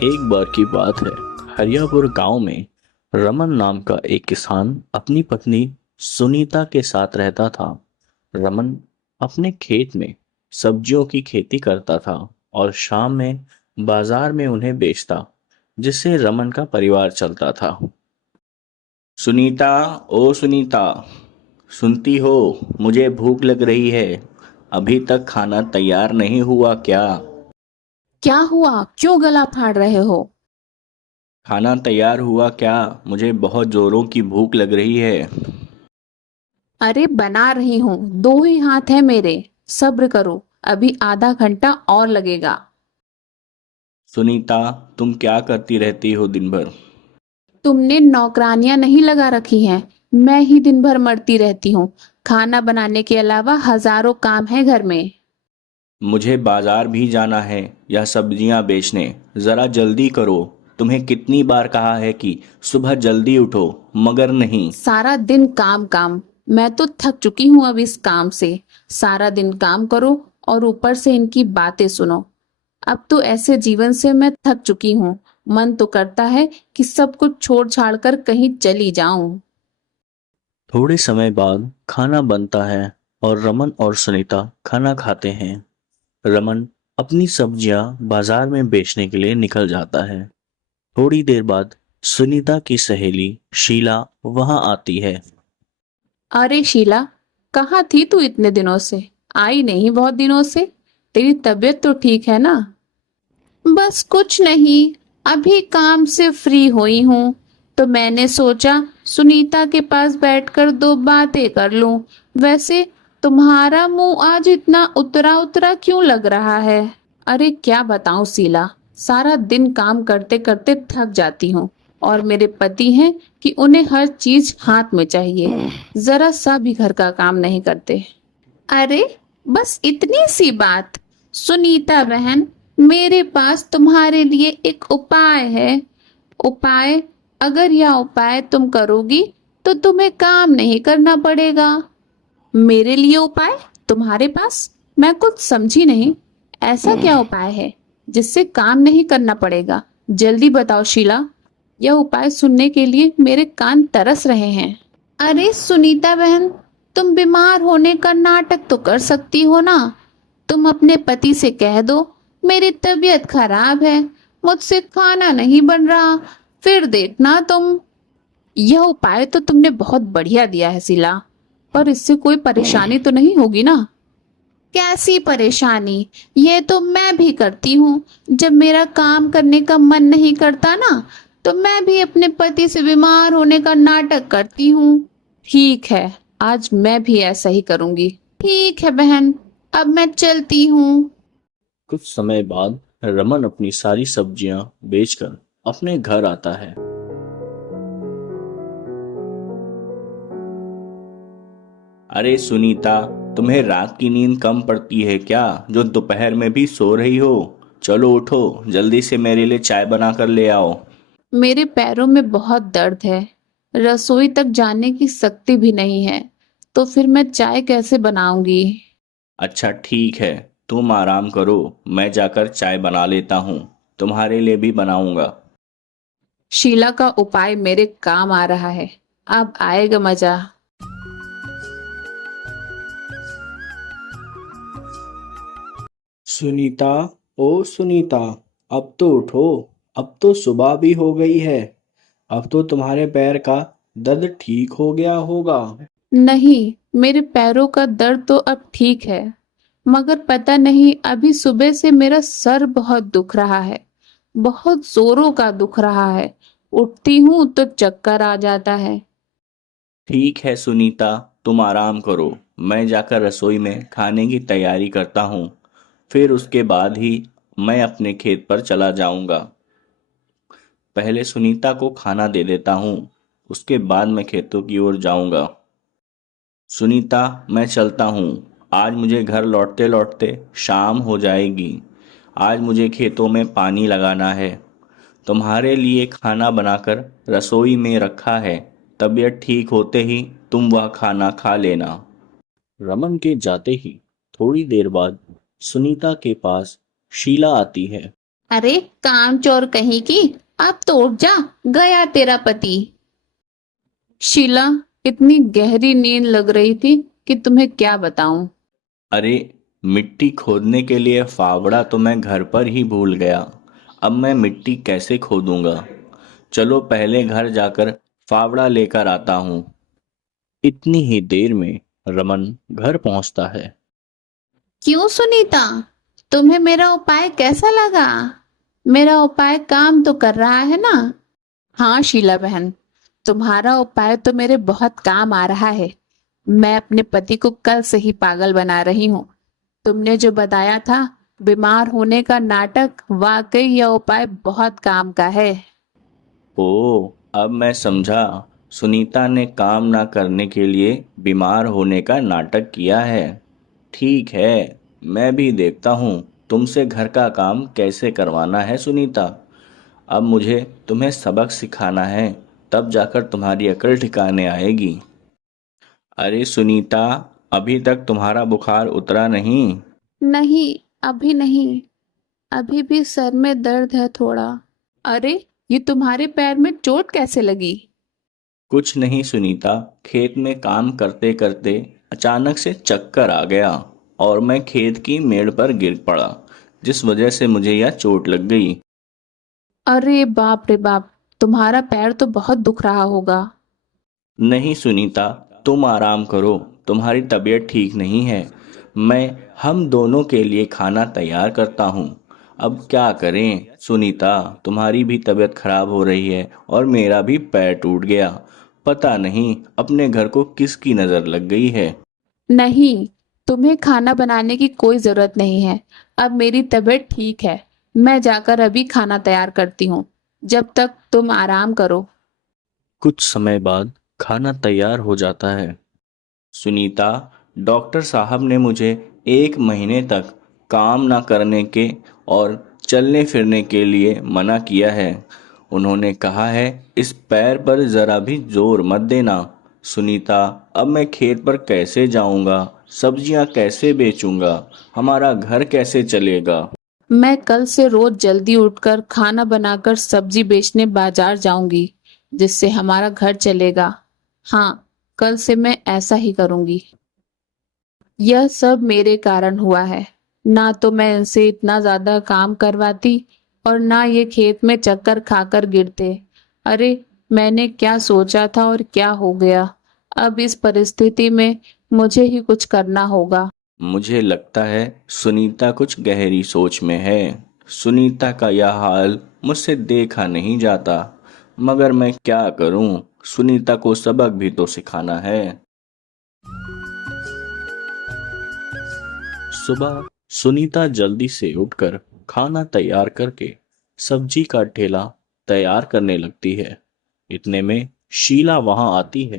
एक बार की बात है। हरियापुर गांव में रमन नाम का एक किसान अपनी पत्नी सुनीता के साथ रहता था। रमन अपने खेत में सब्जियों की खेती करता था और शाम में बाजार में उन्हें बेचता, जिससे रमन का परिवार चलता था। सुनीता, ओ सुनीता, सुनती हो? मुझे भूख लग रही है। अभी तक खाना तैयार नहीं हुआ क्या? क्या हुआ? क्यों गला फाड़ रहे हो? खाना तैयार हुआ क्या? मुझे बहुत जोरों की भूख लग रही है। अरे बना रही हूँ, दो ही हाथ है मेरे। सब्र करो, अभी आधा घंटा और लगेगा। सुनीता, तुम क्या करती रहती हो दिन भर? तुमने नौकरानियां नहीं लगा रखी हैं। मैं ही दिन भर मरती रहती हूँ। खाना बनाने के अलावा हजारों काम है घर में। मुझे बाजार भी जाना है, यह सब्जियां बेचने। जरा जल्दी करो। तुम्हें कितनी बार कहा है कि सुबह जल्दी उठो, मगर नहीं। सारा दिन काम काम। मैं तो थक चुकी हूँ अब इस काम से। सारा दिन काम करो और ऊपर से इनकी बातें सुनो। अब तो ऐसे जीवन से मैं थक चुकी हूँ। मन तो करता है कि सब कुछ छोड़ छाड़ कर कहीं चली जाऊं। थोड़े समय बाद खाना बनता है और रमन और सुनीता खाना खाते हैं। रमन अपनी सब्जियां बाजार में बेचने के लिए निकल जाता है। थोड़ी देर बाद सुनीता की सहेली शीला वहां आती है। अरे शीला, कहाँ थी तू इतने दिनों से? आई नहीं बहुत दिनों से। तेरी तबीयत तो ठीक है ना? बस कुछ नहीं, अभी काम से फ्री हुई हूँ तो मैंने सोचा सुनीता के पास बैठकर दो बातें कर लूं। वैसे तुम्हारा मुंह आज इतना उतरा उतरा क्यों लग रहा है? अरे क्या बताऊं शीला, सारा दिन काम करते करते थक जाती हूँ। और मेरे पति हैं कि उन्हें हर चीज हाथ में चाहिए, जरा सा भी घर का काम नहीं करते। अरे बस इतनी सी बात। सुनीता बहन, मेरे पास तुम्हारे लिए एक उपाय है। उपाय? अगर यह उपाय तुम करोगी तो तुम्हें काम नहीं करना पड़ेगा। मेरे लिए उपाय? तुम्हारे पास? मैं कुछ समझी नहीं। ऐसा क्या उपाय है जिससे काम नहीं करना पड़ेगा? जल्दी बताओ शीला। यह उपाय सुनने के लिए मेरे कान तरस रहे हैं। अरे सुनीता बहन, तुम बीमार होने का नाटक तो कर सकती हो ना। तुम अपने पति से कह दो मेरी तबीयत खराब है, मुझसे खाना नहीं बन रहा, फिर देखना तुम। यह उपाय तो तुमने बहुत बढ़िया दिया है शीला, पर इससे कोई परेशानी तो नहीं होगी ना? कैसी परेशानी? ये तो मैं भी करती हूँ। जब मेरा काम करने का मन नहीं करता ना, तो मैं भी अपने पति से बीमार होने का नाटक करती हूँ। ठीक है, आज मैं भी ऐसा ही करूंगी। ठीक है बहन, अब मैं चलती हूँ। कुछ समय बाद रमन अपनी सारी सब्जियां बेचकर अपने घर आता है। अरे सुनीता, तुम्हें रात की नींद कम पड़ती है क्या, जो दोपहर में भी सो रही हो? चलो उठो, जल्दी से मेरे लिए चाय बना कर ले आओ। मेरे पैरों में बहुत दर्द है, रसोई तक जाने की शक्ति भी नहीं है, तो फिर मैं चाय कैसे बनाऊंगी? अच्छा ठीक है, तुम आराम करो। मैं जाकर चाय बना लेता हूँ। तुम्हारे लिए भी बनाऊंगा। शीला का उपाय मेरे काम आ रहा है। अब आएगा मजा। सुनीता, ओ सुनीता, अब तो उठो। अब तो सुबह भी हो गई है। अब तो तुम्हारे पैर का दर्द ठीक हो गया होगा। नहीं, मेरे पैरों का दर्द तो अब ठीक है, मगर पता नहीं अभी सुबह से मेरा सर बहुत दुख रहा है। बहुत जोरों का दुख रहा है। उठती हूँ तो चक्कर आ जाता है। ठीक है सुनीता, तुम आराम करो। मैं जाकर रसोई में खाने की तैयारी करता हूँ। फिर उसके बाद ही मैं अपने खेत पर चला जाऊंगा। पहले सुनीता को खाना दे देता हूँ, उसके बाद मैं खेतों की ओर जाऊंगा। सुनीता, मैं चलता हूँ। आज मुझे घर लौटते लौटते शाम हो जाएगी। आज मुझे खेतों में पानी लगाना है। तुम्हारे लिए खाना बनाकर रसोई में रखा है। तबीयत ठीक होते ही तुम वह खाना खा लेना। रमन के जाते ही थोड़ी देर बाद सुनीता के पास शीला आती है। अरे कामचोर कहीं की, अब तो उठ जा, गया तेरा पति। शीला, इतनी गहरी नींद लग रही थी कि तुम्हें क्या बताऊं। अरे, मिट्टी खोदने के लिए फावड़ा तो मैं घर पर ही भूल गया। अब मैं मिट्टी कैसे खोदूंगा? चलो पहले घर जाकर फावड़ा लेकर आता हूँ। इतनी ही देर में रमन घर पहुंचता है। क्यों सुनीता, तुम्हें मेरा उपाय कैसा लगा? मेरा उपाय काम तो कर रहा है ना? हाँ शीला बहन, तुम्हारा उपाय तो मेरे बहुत काम आ रहा है। मैं अपने पति को कल से ही पागल बना रही हूँ। तुमने जो बताया था बीमार होने का नाटक, वाकई यह उपाय बहुत काम का है। ओ, अब मैं समझा। सुनीता ने काम ना करने के लिए बीमार होने का नाटक किया है। ठीक है, मैं भी देखता हूँ तुमसे घर का काम कैसे करवाना है सुनीता। अब मुझे तुम्हें सबक सिखाना है, तब जाकर तुम्हारी अकल ठिकाने आएगी। अरे सुनीता, अभी तक तुम्हारा बुखार उतरा नहीं? नहीं, अभी नहीं। अभी भी सर में दर्द है थोड़ा। अरे, ये तुम्हारे पैर में चोट कैसे लगी? कुछ नहीं सुनीता, खेत में काम करते करते अचानक से चक्कर आ गया और मैं खेत की मेड़ पर गिर पड़ा, जिस वजह से मुझे यह चोट लग गई। अरे बाप रे बाप, तुम्हारा पैर तो बहुत दुख रहा होगा। नहीं सुनीता, तुम आराम करो, तुम्हारी तबीयत ठीक नहीं है। मैं हम दोनों के लिए खाना तैयार करता हूँ। अब क्या करें सुनीता, तुम्हारी भी तबीयत खराब हो रही है और मेरा भी पैर टूट गया। पता नहीं अपने घर को किसकी नज़र लग गई है। नहीं, तुम्हें खाना बनाने की कोई जरूरत नहीं है। अब मेरी तबीयत ठीक है। मैं जाकर अभी खाना तैयार करती हूँ, जब तक तुम आराम करो। कुछ समय बाद खाना तैयार हो जाता है। सुनीता, डॉक्टर साहब ने मुझे 1 महीने तक काम ना करने के और चलने फिरने के लिए मना किया है। उन्होंने कहा है इस पैर पर ज़रा भी जोर मत देना। सुनीता, अब मैं खेत पर कैसे जाऊंगा? सब्जियां कैसे बेचूंगा? हमारा घर कैसे चलेगा? मैं कल से रोज जल्दी उठकर खाना बनाकर सब्जी बेचने बाजार जाऊंगी, जिससे हमारा घर चलेगा। हाँ, कल से मैं ऐसा ही करूंगी। यह सब मेरे कारण हुआ है। ना तो मैं इनसे इतना ज्यादा काम करवाती और ना ये खेत में चक्कर खाकर गिरते। अरे, मैंने क्या सोचा था और क्या हो गया। अब इस परिस्थिति में मुझे ही कुछ करना होगा। मुझे लगता है सुनीता कुछ गहरी सोच में है। सुनीता का यह हाल मुझसे देखा नहीं जाता, मगर मैं क्या करूं? सुनीता को सबक भी तो सिखाना है। सुबह सुनीता जल्दी से उठकर खाना तैयार करके सब्जी का ठेला तैयार करने लगती है। इतने में शीला वहां आती है।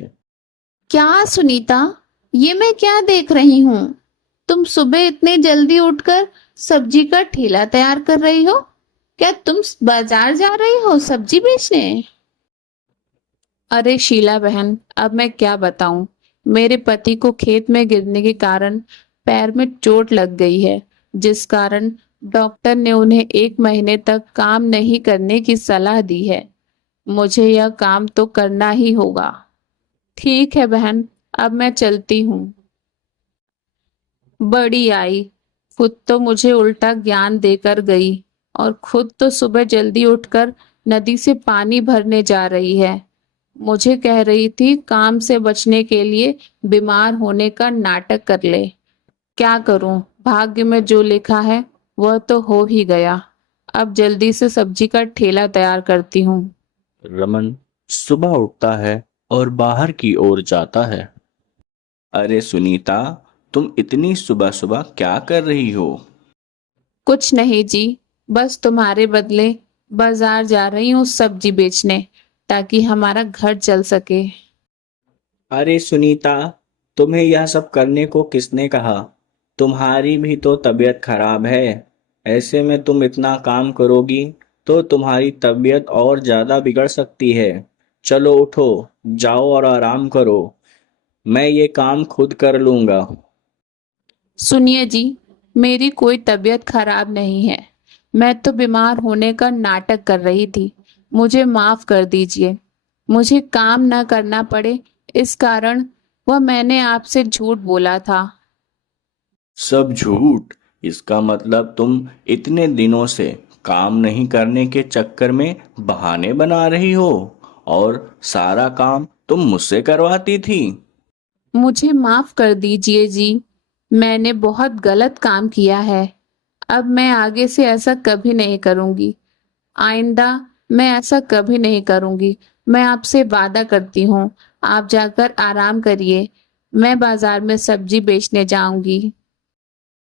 क्या सुनीता, ये मैं क्या देख रही हूँ? तुम सुबह इतने जल्दी उठकर सब्जी का ठेला तैयार कर रही हो? क्या तुम बाजार जा रही हो सब्जी बेचने? अरे शीला बहन, अब मैं क्या बताऊं। मेरे पति को खेत में गिरने के कारण पैर में चोट लग गई है, जिस कारण डॉक्टर ने उन्हें 1 महीने तक काम नहीं करने की सलाह दी है। मुझे यह काम तो करना ही होगा। ठीक है बहन, अब मैं चलती हूँ। बड़ी आई, खुद तो मुझे उल्टा ज्ञान देकर गई और खुद तो सुबह जल्दी उठकर नदी से पानी भरने जा रही है। मुझे कह रही थी काम से बचने के लिए बीमार होने का नाटक कर ले। क्या करूं, भाग्य में जो लिखा है वह तो हो ही गया। अब जल्दी से सब्जी का ठेला तैयार करती हूँ। रमन सुबह उठता है और बाहर की ओर जाता है। अरे सुनीता, तुम इतनी सुबह सुबह क्या कर रही हो? कुछ नहीं जी, बस तुम्हारे बदले बाजार जा रही हूँ सब्जी बेचने, ताकि हमारा घर चल सके। अरे सुनीता, तुम्हें यह सब करने को किसने कहा? तुम्हारी भी तो तबीयत खराब है। ऐसे में तुम इतना काम करोगी तो तुम्हारी तबीयत और ज़्यादा बिगड़ सकती है। चलो उठो, जाओ और आराम करो। मैं ये काम खुद कर लूँगा। सुनिए जी, मेरी कोई तबीयत खराब नहीं है। मैं तो बीमार होने का नाटक कर रही थी। मुझे माफ कर दीजिए। मुझे काम न करना पड़े, इस कारण वह मैंने आपसे झूठ बोला था। सब झूठ? इसका मतलब तुम इतने दिनों से काम नहीं करने के चक्कर में बहाने बना रही हो और सारा काम तुम मुझसे करवाती थी। मुझे माफ कर दीजिए जी। मैंने बहुत गलत काम किया है। अब मैं आगे से ऐसा कभी नहीं करूंगी। आइंदा मैं ऐसा कभी नहीं करूंगी। मैं आपसे वादा करती हूँ। आप जाकर आराम करिए। मैं बाजार में सब्जी बेचने जाऊंगी।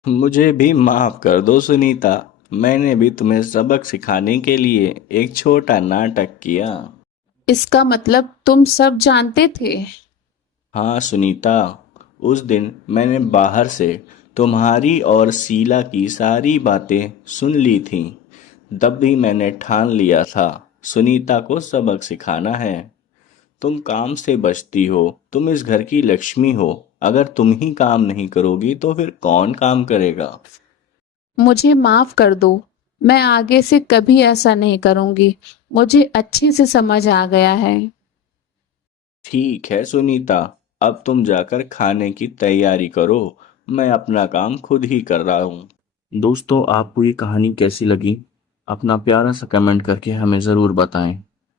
मुझे भी माफ कर दो सुनीता। मैंने भी तुम्हें सबक सिखाने के लिए एक छोटा नाटक किया। इसका मतलब तुम सब जानते थे? हाँ सुनीता, उस दिन मैंने बाहर से तुम्हारी और शीला की सारी बातें सुन ली थीं। तब भी मैंने ठान लिया था सुनीता को सबक सिखाना है। तुम काम से बचती हो, तुम इस घर की लक्ष्मी हो। अगर तुम ही काम नहीं करोगी तो फिर कौन काम करेगा? मुझे माफ कर दो। मैं आगे से कभी ऐसा नहीं करूंगी। मुझे अच्छे से समझ आ गया है। ठीक है सुनीता, अब तुम जाकर खाने की तैयारी करो। मैं अपना काम खुद ही कर रहा हूँ। दोस्तों, आपको ये कहानी कैसी लगी? अपना प्यारा सा कमेंट करके हमें ज़रूर बताएं।